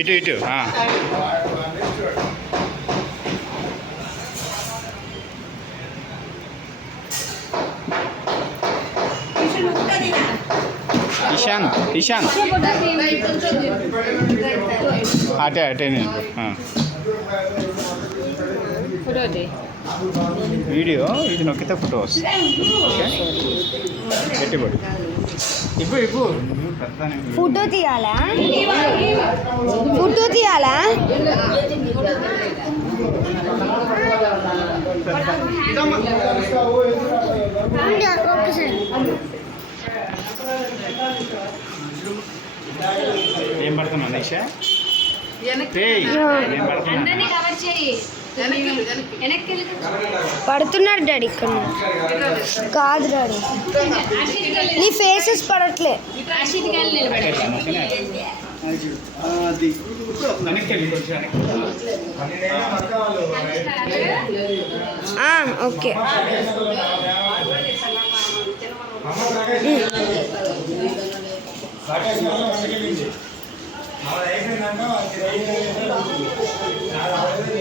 ఇటు ఇటు ఇషాన్ ఇషాన్ అటే అటే నేను వీడియో ఇది నొక్కితే ఫోటో వస్తుంది. ఓకే గట్టిపడు ఇప్పు ఇప్పు ఫోటో తీయాలా ఫోటో తీయాలా ఏం పడుతున్నా నిషా ఏం పడుతున్నా పడుతున్నాడు డాడీ ఇక్కడ కాదు డాడీ నీ ఫేసెస్ పడట్లే ఓకే